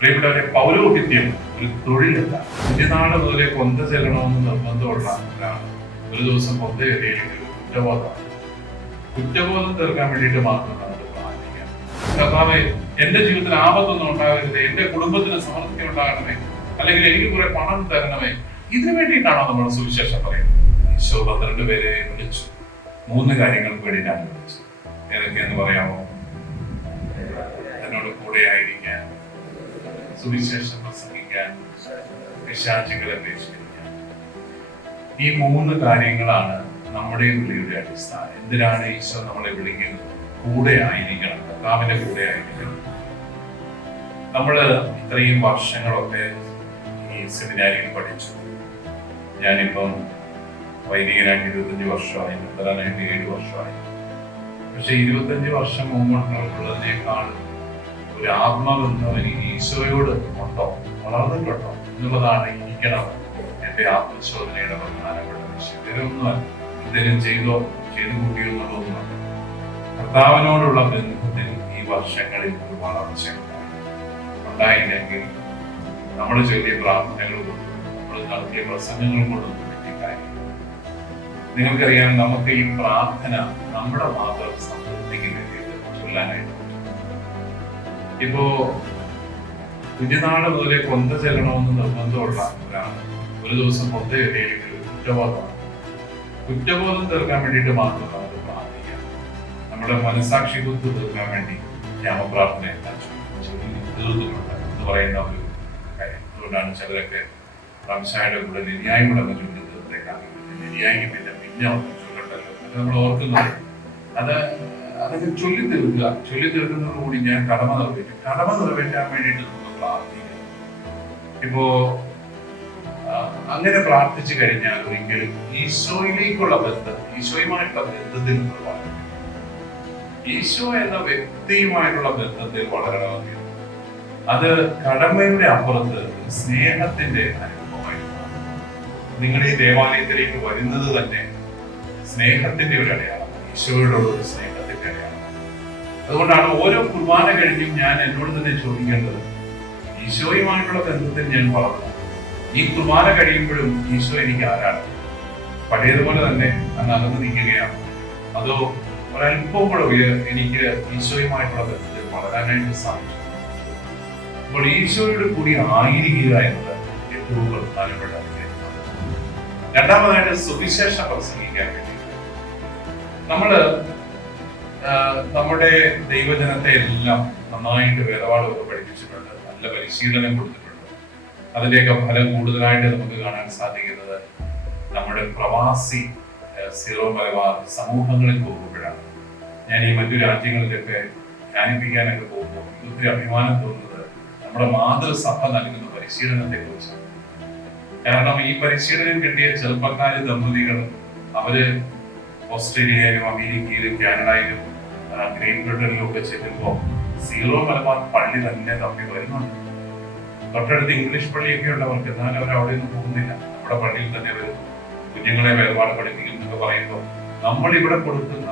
പ്രിയപ്പെട്ടവരെ, പൗരോഹിത്യം ഒരു തൊഴിലല്ല. കുഞ്ഞുനാട് മുതലേ പൊന്ത ചെല്ലണമെന്ന് നിർബന്ധമുള്ള ഒരാൾ ഒരു ദിവസം പൊന്ത കയറിയെങ്കിൽ കുറ്റബോധം തീർക്കാൻ വേണ്ടിയിട്ട് മാത്രം നമുക്ക് പ്രാർത്ഥിക്കാം. കർത്താവേ, എന്റെ ജീവിതത്തിൽ ആപത്തൊന്നും ഉണ്ടാകരുത്, എന്റെ കുടുംബത്തിന് സമൃദ്ധി ഉണ്ടാകണമേ, അല്ലെങ്കിൽ എനിക്ക് കുറെ പണം തരണമേ. ഇതിനു വേണ്ടിയിട്ടാണോ നമ്മൾ സുവിശേഷം പറയുന്നത്? ഈശോ 12 പേരെ വിളിച്ചു. 3 കാര്യങ്ങൾക്ക് വേണ്ടിയിട്ടാണ് വിളിച്ചത്. ഏതൊക്കെയെന്ന് പറയാമോ? എന്നോട് കൂടെ ആയിരിക്കാൻ, സുവിശേഷം പ്രസംഗിക്കാൻ, പിശാചുകളെ അപേക്ഷിക്കാൻ. ഈ 3 കാര്യങ്ങളാണ് നമ്മുടെ വിളിയുടെ അടിസ്ഥാനം. എന്തിനാണ് ഈശോ നമ്മളെ വിളിക്കുന്നത്? കൂടെ ആയിരിക്കണം, കർത്താവിന്റെ കൂടെ ആയിരിക്കണം. നമ്മള് ഇത്രയും വർഷങ്ങളൊക്കെ ഈ സെമിനാരിയിൽ പഠിച്ചു. ഞാനിപ്പം വൈദികനായിട്ട് 25 വർഷമായി, മെത്രാനായിട്ട് 7 വർഷമായി. പക്ഷെ 25 വർഷം മുമ്പുള്ളതിനേക്കാൾ ഒരു ആത്മബന്ധം എനിക്ക് ഈശോയോട് ഉണ്ടോ, വളർന്നിട്ടുണ്ടോ എന്നുള്ളതാണ് ഇരിക്കണം എന്റെ ആത്മശോധനയുടെ പ്രധാനപ്പെട്ട വിഷയം. വേറൊന്നുമല്ല, എന്തെങ്കിലും ചെയ്തു കൂട്ടിയോ എന്നുള്ളതൊന്നുമല്ല. കർത്താവിനോടുള്ള ബന്ധത്തിൽ ഈ വർഷങ്ങളിൽ ഒരു വളർച്ച ഉണ്ടായില്ലെങ്കിൽ നമ്മൾ ചൊല്ലിയ പ്രാർത്ഥനകൾ കൊണ്ടും നമ്മൾ നടത്തിയ പ്രസംഗങ്ങൾ കൊണ്ടും പറ്റിയ കാര്യം. നിങ്ങൾക്കറിയാം, നമുക്ക് ഈ പ്രാർത്ഥന നമ്മുടെ മാത്രം സംതൃപ്തിക്ക് വേണ്ടിയിട്ട് ചൊല്ലാനായിട്ട്. ഇപ്പോ കുഞ്ഞുനാട് മുതലേ പൊന്ത ചെല്ലണമെന്ന് നിർബന്ധമുള്ള ഒരാൾ ഒരു ദിവസം പൊന്ത കയറിയെങ്കിൽ കുറ്റബോധം തീർക്കാൻ വേണ്ടിയിട്ട് മാത്രം നമുക്ക് പ്രാർത്ഥിക്കാം. നമ്മുടെ മനസാക്ഷി കുത്ത് തീർക്കാൻ വേണ്ടി യാമപ്രാർത്ഥന തീർത്തിട്ടുണ്ട് എന്ന് പറയുന്ന ഒരു കാര്യം. അതുകൊണ്ടാണ് ചിലരൊക്കെ റംസായുടെ കൂടെ നെരിയായി കൂടെ ചൊല്ലി തീർത്തേക്കാൻ. നെരിയായി പിന്നെ ചൊല്ലട്ടല്ലോ, അത് നമ്മൾ ഓർക്കുന്നത്. അതൊക്കെ ചൊല്ലി തീർക്കുന്നതോടുകൂടി ഞാൻ കടമ നിറവേറ്റാൻ വേണ്ടിയിട്ട് നമുക്ക് പ്രാർത്ഥിക്കാം. ഇപ്പോ അങ്ങനെ പ്രാർത്ഥിച്ചു കഴിഞ്ഞാൽ ഒരിക്കലും ഈശോയിലേക്കുള്ള ബന്ധം, ഈശോയുമായിട്ടുള്ള ബന്ധത്തിൽ വളരണം. ഈശോ എന്ന വ്യക്തിയുമായിട്ടുള്ള ബന്ധത്തിൽ വളരണമെങ്കിൽ അത് കടമയുടെ അപ്പുറത്ത് സ്നേഹത്തിന്റെ അനുഭവമായി മാറും. നിങ്ങൾ ഈ ദേവാലയത്തിലേക്ക് വരുന്നത് തന്നെ സ്നേഹത്തിന്റെ ഒരു അടയാളം, ഈശോയോടുള്ള ഒരു സ്നേഹത്തിന്റെ അടയാളം. അതുകൊണ്ടാണ് ഓരോ കുർബാന കഴിഞ്ഞും ഞാൻ എന്നോട് തന്നെ ചോദിക്കേണ്ടത്, ഈശോയുമായിട്ടുള്ള ബന്ധത്തിൽ ഞാൻ വളർന്നു. ഈ കുർബാന കഴിയുമ്പോഴും ഈശോ എനിക്ക് ആരാണ്? പഴയതുപോലെ തന്നെ അങ്ങ് അകന്ന് നിൽക്കുകയാണ്, അതോ ഒരല്പം കൂടെ എനിക്ക് ഈശോയുമായിട്ടുള്ള ബന്ധത്തിൽ വളരാനായിട്ട് സാധിച്ചു? അപ്പോൾ ഈശോയോട് കൂടി ആയിരിക്കുക എന്നത് ഏറ്റവും പ്രധാനപ്പെട്ട കാര്യമാണ്. രണ്ടാമതായിട്ട് സുവിശേഷം പ്രസംഗിക്കാൻ വേണ്ടി നമ്മുടെ ദൈവജനത്തെ എല്ലാം നന്നായിട്ട് വേദപാഠമൊക്കെ പഠിപ്പിച്ചിട്ടുണ്ട്, നല്ല പരിശീലനം കൊടുത്തിട്ടുണ്ട്. അതിന്റെയൊക്കെ ഫലം കൂടുതലായിട്ട് നമുക്ക് കാണാൻ സാധിക്കുന്നത് നമ്മുടെ പ്രവാസി സീറോ മലബാർ സമൂഹങ്ങളിൽ പോകുമ്പോഴാണ്. ഞാൻ ഈ മറ്റു രാജ്യങ്ങളിലൊക്കെ ധ്യാനിപ്പിക്കാനൊക്കെ പോകുമ്പോൾ ഒത്തിരി അഭിമാനം തോന്നുന്നത് നമ്മുടെ മാതൃസഭ നൽകുന്ന പരിശീലനത്തെ കുറിച്ചാണ്. കാരണം ഈ പരിശീലനം കിട്ടിയ ചെറുപ്പക്കാര് ദമ്പതികൾ അവര് ഓസ്ട്രേലിയയിലും അമേരിക്കയിലും കാനഡയിലും ഗ്രേറ്റ് ബ്രിട്ടനിലും ഒക്കെ ചെല്ലുമ്പോൾ സീറോ മലബാർ പള്ളി തന്നെ തപ്പി വരുന്നുണ്ട്. തൊട്ടടുത്ത് ഇംഗ്ലീഷ് പള്ളിയൊക്കെ ഉള്ളവർക്ക്, എന്നാലും അവർ അവിടെ ഒന്നും പോകുന്നില്ല, നമ്മുടെ പള്ളിയിൽ തന്നെ വരുന്നു. കുഞ്ഞുങ്ങളെ വേദപാഠം പഠിപ്പിക്കും എന്നൊക്കെ പറയുമ്പോൾ നമ്മളിവിടെ കൊടുക്കുന്ന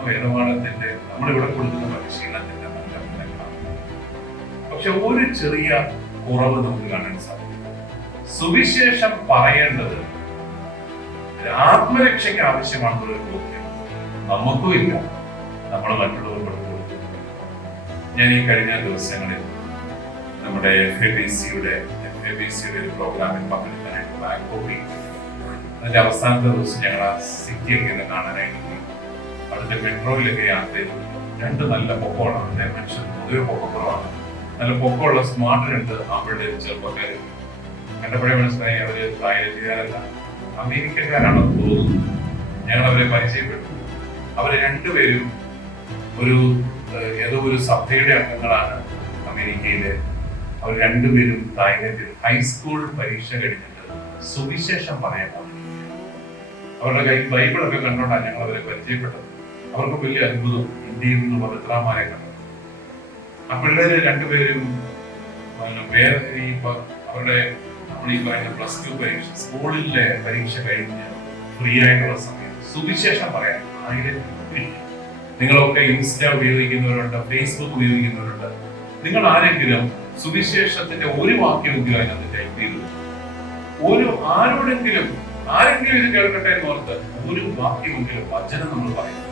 പരിശീലനത്തിന്റെ നല്ല ഫലങ്ങളാണ്. പക്ഷെ ഒരു ചെറിയ കുറവ് നമുക്ക് കാണാൻ സാധിക്കും. സുവിശേഷം പറയേണ്ടത് ആത്മരക്ഷയ്ക്ക് ആവശ്യമാണെന്നുള്ള ബോധ്യം നമുക്കും ഇല്ല, നമ്മൾ മറ്റുള്ളവർ കൊടുക്കുന്നു. ഞാൻ ഈ കഴിഞ്ഞ ദിവസങ്ങളിൽ നമ്മുടെ FABCയുടെ ഒരു പ്രോഗ്രാമിൽ പങ്കെടുക്കാനായിട്ട് ബാങ്കോക്കിൽ, അതിന്റെ അവസാനത്തെ ദിവസം ഞങ്ങൾ ആ സിറ്റിയൊക്കെ ഒന്ന് കാണാനായിട്ട് പോയി. അവിടുത്തെ മെട്രോയിലൊക്കെ യാത്ര ചെയ്തു. 2 നല്ല പൊക്കമാണ്, അവിടെ മനുഷ്യൻ പൊതുവെ പൊക്കക്കുറവാണ്. നല്ല പൊക്കമുള്ള സ്മാർട്ട് 2 ആമ്പിള്ളേർ ചെറുപ്പക്കാർ. കണ്ടപ്പോഴേ മനസ്സിലായി അവര് പ്രായക്കാരല്ല, അമേരിക്കക്കാരാണെന്ന് തോന്നുന്നു. ഞങ്ങൾ അവരെ പരിചയപ്പെട്ടു. അവര് 2 പേരും ഏതോ ഒരു സഭയുടെ അംഗങ്ങളാണ് അമേരിക്കയിലെ. അവർ 2 പേരും തായ്ലൻഡിൽ ഹൈസ്കൂൾ പരീക്ഷ കഴിഞ്ഞിട്ട് സുവിശേഷം പറയാൻ അവരുടെ കയ്യിൽ ബൈബിളൊക്കെ കണ്ടോണ്ടാണ് ഞങ്ങൾ അവരെ പരിചയപ്പെട്ടത്. അവർക്ക് വലിയ അത്ഭുതം, ഇന്ത്യയിൽ നിന്ന് പവിത്രമായ കണ്ടത്. ആ പിള്ളേര് 2 പേരും അവരുടെ നമ്മൾ ഈ പറയുന്ന +2 പരീക്ഷ, സ്കൂളിലെ പരീക്ഷ കഴിഞ്ഞ് ഫ്രീ ആയിട്ടുള്ള സമയം സുവിശേഷം പറയാൻ നിങ്ങളൊക്കെ ഇൻസ്റ്റ ഉപയോഗിക്കുന്നവരുണ്ട്, ഫേസ്ബുക്ക് ഉപയോഗിക്കുന്നവരുണ്ട്. നിങ്ങൾ ആരെങ്കിലും സുവിശേഷത്തിന്റെ ഒരു വാക്യമെങ്കിലും അതിനകത്ത് ടൈപ്പ് ചെയ്തു. ആരെങ്കിലും ഇത് കേൾക്കട്ടെ എന്ന് ഓർത്ത് ഒരു വാക്യമെങ്കിലും വചനം നമ്മൾ പറയും.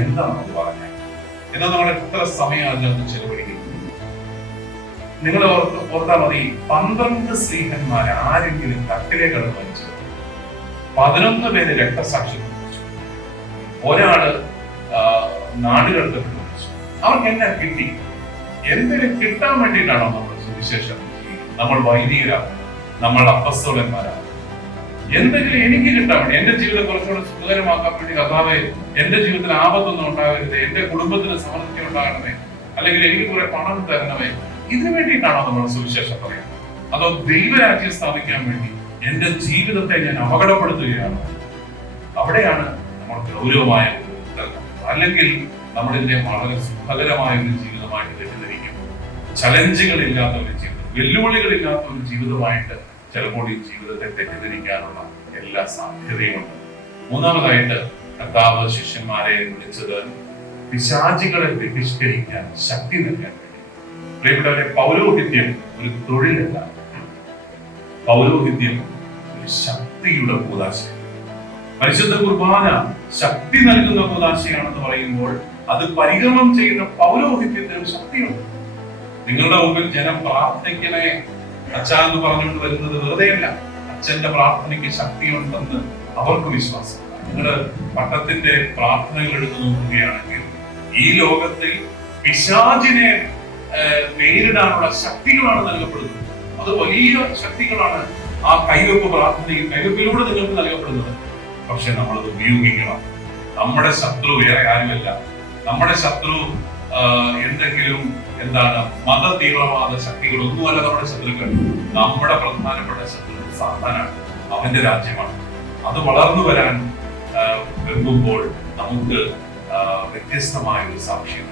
എന്താ നമ്മൾ പറഞ്ഞത്? എന്നാൽ നമ്മൾ എത്ര സമയം അതിനകത്ത് ചെലവഴിക്കുന്നു? നിങ്ങൾ ഓർത്താൽ മതി, 12 സ്ത്രീഹന്മാർ ആരെങ്കിലും തട്ടിലെ കടന്നു വഹിച്ചു. 11 പേര് രക്തസാക്ഷിത്വം വഹിച്ചു. ഒരാള് നാടുകടത്തപ്പെട്ടു വഹിച്ചു. അവർക്ക് എന്നാ കിട്ടി? എന്തിനും കിട്ടാൻ വേണ്ടിയിട്ടാണോ നമ്മൾ സുവിശേഷം, നമ്മൾ വൈദികരാകും, നമ്മൾ അപ്പസ്തോലന്മാരാകും? എന്തെങ്കിലും എനിക്ക് കിട്ടാൻ വേണ്ടി, എന്റെ ജീവിതം കുറച്ചുകൂടെ സുഖകരമാക്കാൻ വേണ്ടി, കർത്താവേ എന്റെ ജീവിതത്തിൽ ആപത്തൊന്നും ഉണ്ടാകരുത്, എന്റെ കുടുംബത്തിന് സമൃദ്ധി ഉണ്ടാകണമേ, അല്ലെങ്കിൽ എനിക്ക് കുറെ പണം തരണമേ, ഇതിനു വേണ്ടിയിട്ടാണോ നമ്മൾ സുവിശേഷം പറയുന്നത്? അതോ ദൈവരാജ്യം സ്ഥാപിക്കാൻ വേണ്ടി എന്റെ ജീവിതത്തെ ഞാൻ അപകടപ്പെടുത്തുകയാണോ? അവിടെയാണ് നമ്മൾ ഗൗരവമായ ഒരു ഉത്തരം. അല്ലെങ്കിൽ നമ്മളിതിനെ വളരെ സുഖകരമായ ഒരു ജീവിതമായിട്ട് തെറ്റിദ്ധരിക്കും. ചലഞ്ചുകളില്ലാത്ത ഒരു ജീവിതം, വെല്ലുവിളികളില്ലാത്ത ഒരു ജീവിതമായിട്ട് ചിലപ്പോൾ ഈ ജീവിതത്തെ തെറ്റിദ്ധരിക്കാനുള്ള എല്ലാ സാധ്യതയുമുണ്ട്. മൂന്നാമതായിട്ട് കർത്താവ് ശിഷ്യന്മാരെ വിളിച്ചത് പിശാചുകളെ ബഹിഷ്കരിക്കാൻ ശക്തി നൽകാൻ വേണ്ടി. പ്രിയപ്പെട്ടവരെ, പൗരോഹിത്യം ഒരു തൊഴിലല്ല. പൗരോഹിത്യം ഒരു ശക്തിയുടെ കൂദാശയാണ്. പരിശുദ്ധ കുർബാന ശക്തി നൽകുന്ന കൂദാശയാണെന്ന് പറയുമ്പോൾ അത് പരിഗമനം ചെയ്യുന്ന പൗരോഹിത്യത്തിന് ശക്തിയുണ്ട്. നിങ്ങളുടെ മുമ്പിൽ ജനം പ്രാർത്ഥിക്കണേ അച്ഛ എന്ന് പറഞ്ഞുകൊണ്ട് വരുന്നത് വെറുതെയല്ല. അച്ഛന്റെ പ്രാർത്ഥനയ്ക്ക് ശക്തിയുണ്ടെന്ന് അവർക്ക് വിശ്വാസം. നിങ്ങൾ പട്ടത്തിന്റെ പ്രാർത്ഥനകൾ എടുത്തു നോക്കുകയാണെങ്കിൽ ഈ ലോകത്തിൽ പിശാചിനെ നേരിടാനുള്ള ശക്തികളാണ് നൽകപ്പെടുന്നത്. അത് വലിയ ശക്തികളാണ് ആ കൈവെപ്പിലൂടെ നിങ്ങൾക്ക് നൽകപ്പെടുന്നത്. പക്ഷെ നമ്മളത് ഉപയോഗിക്കണം. നമ്മുടെ ശത്രു വേറെ ആരുമല്ല. നമ്മുടെ ശത്രു എന്തെങ്കിലും മത തീവ്രവാദ ശക്തികളൊന്നുമല്ല നമ്മുടെ ശത്രുക്കൾ. നമ്മുടെ പ്രധാനപ്പെട്ട ശത്രു സാത്താനാണ്, അവന്റെ രാജ്യമാണ്. അത് വളർന്നു വരാൻ വെമ്പുമ്പോൾ നമുക്ക് വ്യത്യസ്തമായ ഒരു സാക്ഷ്യം